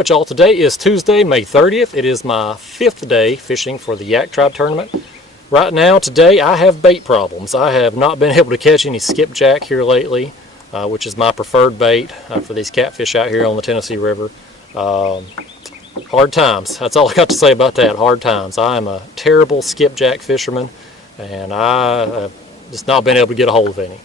Alright y'all, today is Tuesday, May 30th. It is my 5th day fishing for the Yak Tribe tournament. Right now, today, I have bait problems. I have not been able to catch any skipjack here lately, which is my preferred bait for these catfish out here on the Tennessee River. Hard times. That's all I got to say about that. Hard times. I am a terrible skipjack fisherman, and I have just not been able to get a hold of any.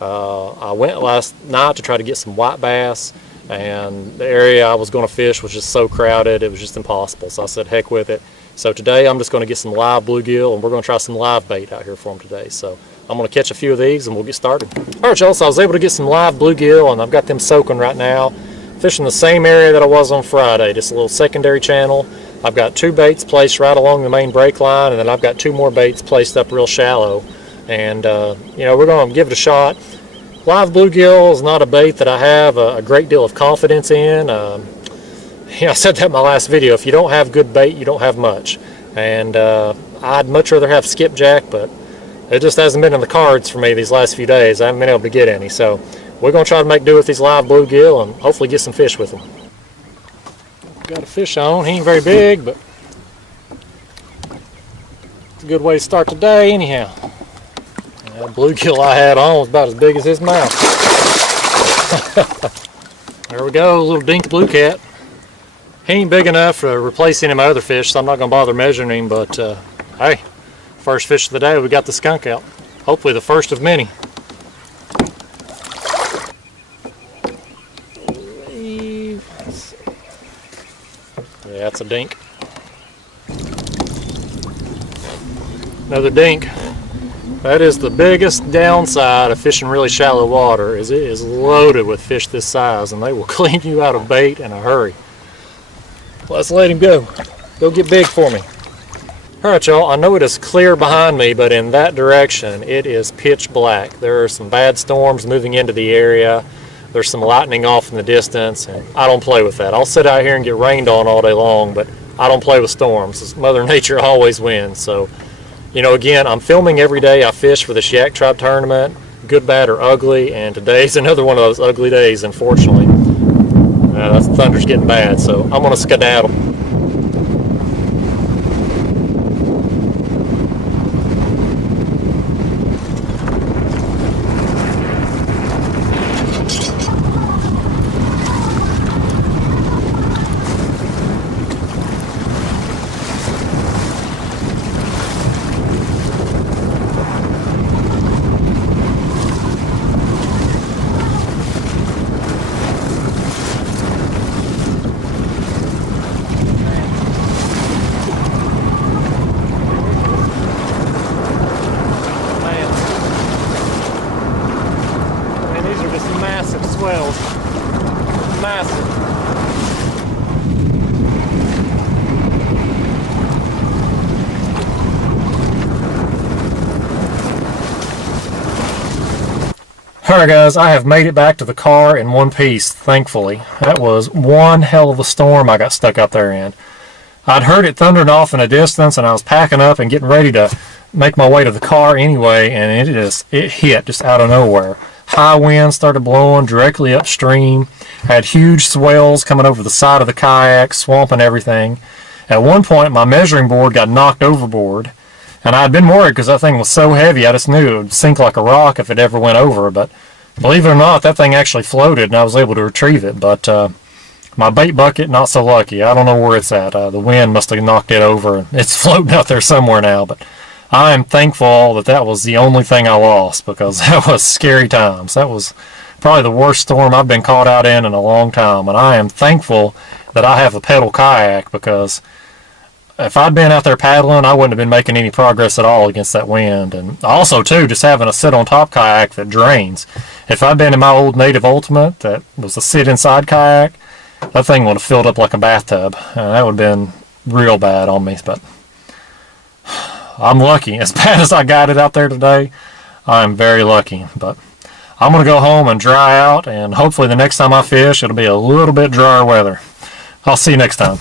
I went last night to try to get some white bass, and the area I was going to fish was just so crowded it was just impossible. So I said heck with it. So today I'm just going to get some live bluegill, and we're going to try some live bait out here for them today. So I'm going to catch a few of these and we'll get started. Alright y'all, so I was able to get some live bluegill and I've got them soaking right now. Fishing the same area that I was on Friday, just a little secondary channel. I've got 2 baits placed right along the main break line, and then I've got 2 more baits placed up real shallow. And you know, we're going to give it a shot. Live bluegill is not a bait that I have a great deal of confidence in. I said that in my last video. If you don't have good bait, you don't have much. And I'd much rather have skipjack, but it just hasn't been in the cards for me these last few days. I haven't been able to get any. So we're going to try to make do with these live bluegill and hopefully get some fish with them. Got a fish on. He ain't very big, but it's a good way to start the day anyhow. That bluegill I had on was about as big as his mouth. There we go, a little dink blue cat. He ain't big enough to replace any of my other fish, so I'm not going to bother measuring him, but hey, first fish of the day, we got the skunk out. Hopefully the first of many. Yeah, that's a dink. Another dink. That is the biggest downside of fishing really shallow water, is it is loaded with fish this size, and they will clean you out of bait in a hurry. Let's let him go. Go get big for me. Alright y'all, I know it is clear behind me, but in that direction it is pitch black. There are some bad storms moving into the area. There's some lightning off in the distance, and I don't play with that. I'll sit out here and get rained on all day long, but I don't play with storms. Mother Nature always wins. So, you know, again, I'm filming every day I fish for this Yak Tribe tournament, good, bad, or ugly, and today's another one of those ugly days, unfortunately. That thunder's getting bad, so I'm going to skedaddle. Massive swells. Massive. Alright guys, I have made it back to the car in one piece, thankfully. That was one hell of a storm I got stuck out there in. I'd heard it thundering off in the distance, and I was packing up and getting ready to make my way to the car anyway, and it hit just out of nowhere. High wind started blowing directly upstream. Had huge swells coming over the side of the kayak, swamping everything. At one point, my measuring board got knocked overboard, and I'd been worried because that thing was so heavy I just knew it would sink like a rock if it ever went over. But believe it or not, that thing actually floated, and I was able to retrieve it. But my bait bucket, not so lucky. I don't know where it's at. The wind must have knocked it over. It's floating out there somewhere now, but I am thankful that that was the only thing I lost, because that was scary times. That was probably the worst storm I've been caught out in a long time, and I am thankful that I have a pedal kayak, because if I'd been out there paddling, I wouldn't have been making any progress at all against that wind. And also, too, just having a sit-on-top kayak that drains. If I'd been in my old Native Ultimate that was a sit-inside kayak, that thing would have filled up like a bathtub, and that would have been real bad on me. But I'm lucky. As bad as I got it out there today, I'm very lucky. But I'm going to go home and dry out, and hopefully the next time I fish, it'll be a little bit drier weather. I'll see you next time.